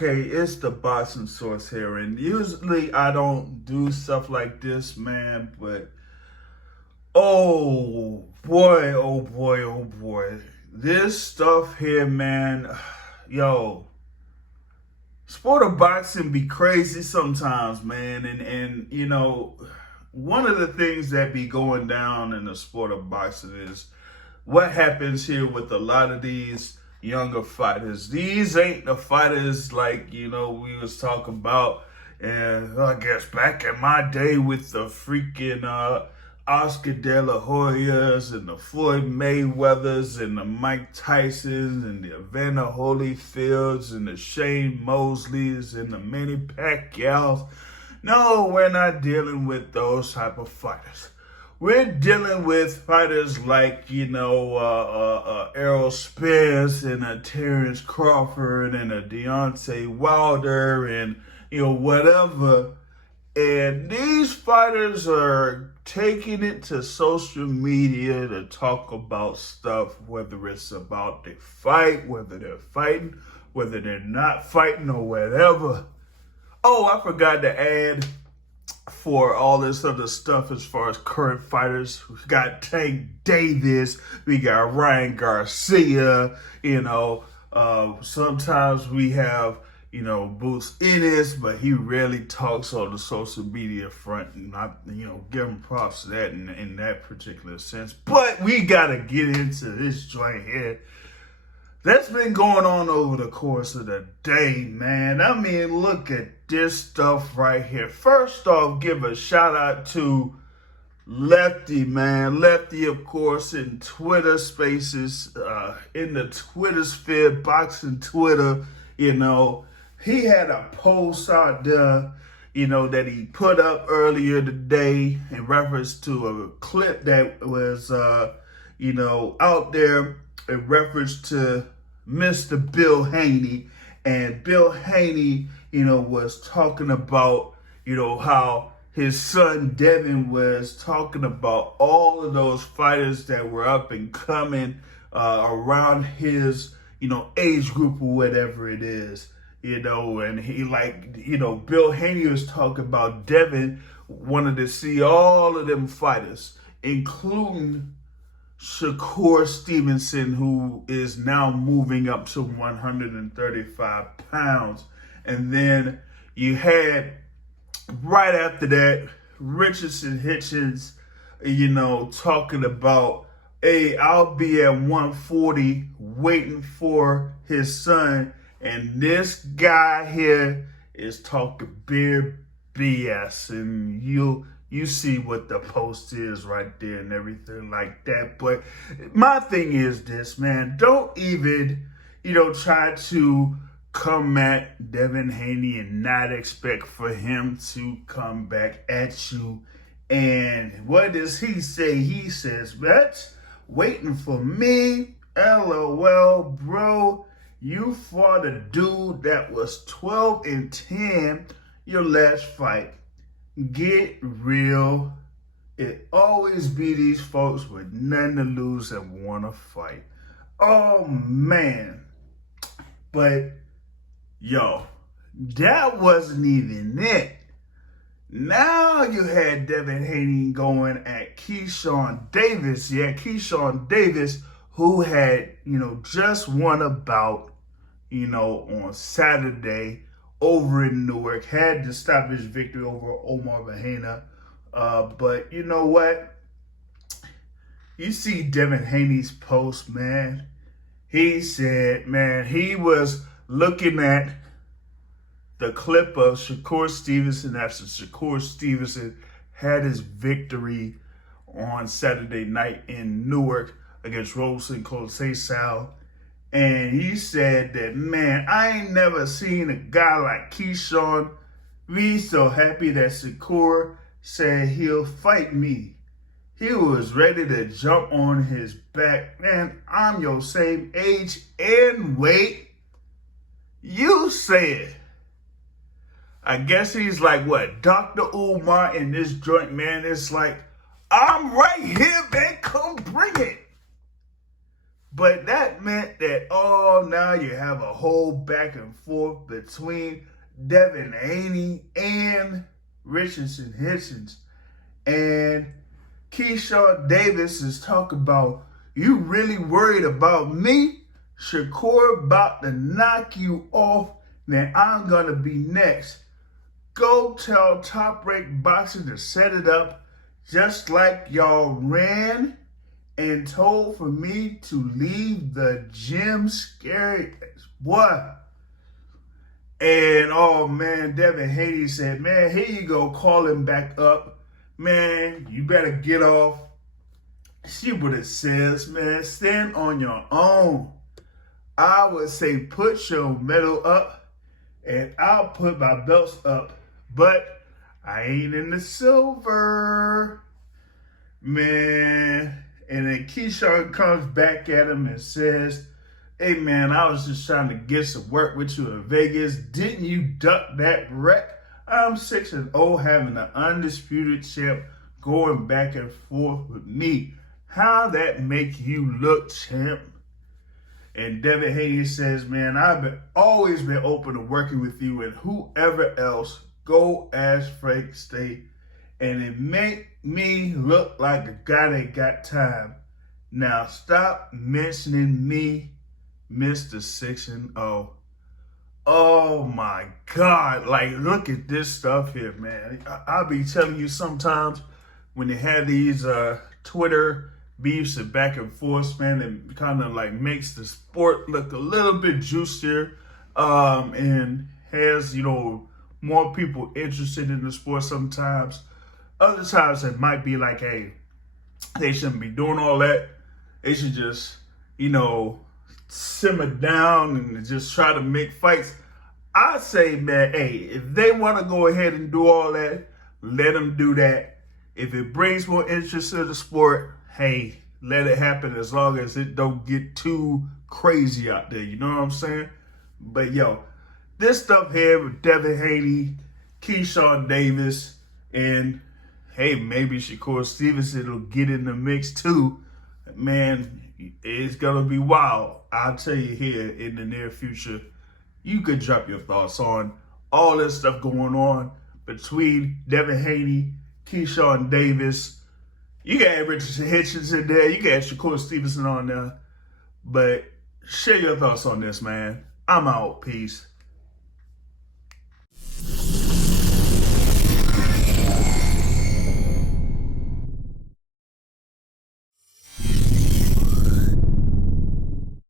Okay, it's the boxing source here, and usually I don't do stuff like this, man, but oh boy, oh boy, oh boy. This stuff here, man, yo, sport of boxing be crazy sometimes, man, and one of the things that be going down in the sport of boxing is what happens here with a lot of these younger fighters. These ain't the fighters like, we was talking about, and I guess back in my day with the freaking Oscar De La Hoyas and the Floyd Mayweathers and the Mike Tysons and the Evander Holyfields and the Shane Mosleys and the Manny Pacquiaos. No, we're not dealing with those type of fighters. We're dealing with fighters like, Errol Spence and a Terrence Crawford and a Deontay Wilder and, whatever. And these fighters are taking it to social media to talk about stuff, whether it's about the fight, whether they're fighting, whether they're not fighting or whatever. Oh, I forgot to add, for all this other stuff as far as current fighters, we got Tank Davis, we got Ryan Garcia, sometimes we have, Boots Ennis, but he rarely talks on the social media front, and I, give him props to that in that particular sense. But we gotta get into this joint here. That's been going on over the course of the day, man. I mean, look at this stuff right here. First off, give a shout out to Lefty, man. Lefty, of course, in Twitter Spaces, in the Twitter sphere, boxing Twitter, he had a post out there, that he put up earlier today in reference to a clip that was, out there in reference to Mr. Bill Haney. And Bill Haney, was talking about, how his son Devin was talking about all of those fighters that were up and coming around his, age group or whatever it is, and he Bill Haney was talking about Devin wanted to see all of them fighters, including Shakur Stevenson, who is now moving up to 135 pounds. And then you had, right after that, Richardson Hitchens, talking about, hey, I'll be at 140 waiting for his son. And this guy here is talking big BS. And you see what the post is right there and everything like that. But my thing is this, man. Don't even, try to come at Devin Haney and not expect for him to come back at you. And what does he say? He says, that's waiting for me. LOL, bro. You fought a dude that was 12-10 your last fight. Get real. It always be these folks with nothing to lose and want to fight. Oh, man. But, yo, that wasn't even it. Now you had Devin Haney going at Keyshawn Davis. Yeah, Keyshawn Davis, who had, just won a bout, on Saturday over in Newark, had to stop his victory over Omar Bahena. But you know what? You see Devin Haney's post, man. He said, man, he was looking at the clip of Shakur Stevenson after Shakur Stevenson had his victory on Saturday night in Newark against Roberson Conceição. And he said that, man, I ain't never seen a guy like Keyshawn be so happy that Shakur said he'll fight me. He was ready to jump on his back. Man, I'm your same age and weight. You said. I guess he's like, what, Dr. Umar in this joint, man. It's like, I'm right here, man. Come bring it. But that meant that, now you have a whole back and forth between Devin Haney and Richardson Hitchens. And Keyshawn Davis is talking about, you really worried about me? Shakur about to knock you off, then I'm going to be next. Go tell Top Rank Boxing to set it up just like y'all ran and told for me to leave the gym. Scary as what? And man, Devin Haney said, man, here you go, call him back up. Man, you better get off. See what it says, man. Stand on your own. I would say put your medal up, and I'll put my belts up. But I ain't in the silver. Man. And then Keyshawn comes back at him and says, hey, man, I was just trying to get some work with you in Vegas. Didn't you duck that wreck? I'm 6-0, having an undisputed champ going back and forth with me. How that make you look, champ? And Devin Haney says, man, I've always been open to working with you and whoever else. Go ask Frank State. And it make me look like a guy that got time. Now stop mentioning me, Mr. 6-0. Oh my God. Like, look at this stuff here, man. I'll be telling you sometimes when they have these Twitter beefs and back and forth, man, it kind of like makes the sport look a little bit juicier and has, more people interested in the sport sometimes. Other times it might be like, hey, they shouldn't be doing all that. They should just, simmer down and just try to make fights. I say, man, hey, if they want to go ahead and do all that, let them do that. If it brings more interest to the sport, hey, let it happen as long as it don't get too crazy out there. You know what I'm saying? But, this stuff here with Devin Haney, Keyshawn Davis, and, hey, maybe Shakur Stevenson will get in the mix too. Man, it's going to be wild. I'll tell you here in the near future. You could drop your thoughts on all this stuff going on between Devin Haney, Keyshawn Davis. You got Richardson Hitchens in there. You got Shakur Stevenson on there. But share your thoughts on this, man. I'm out. Peace.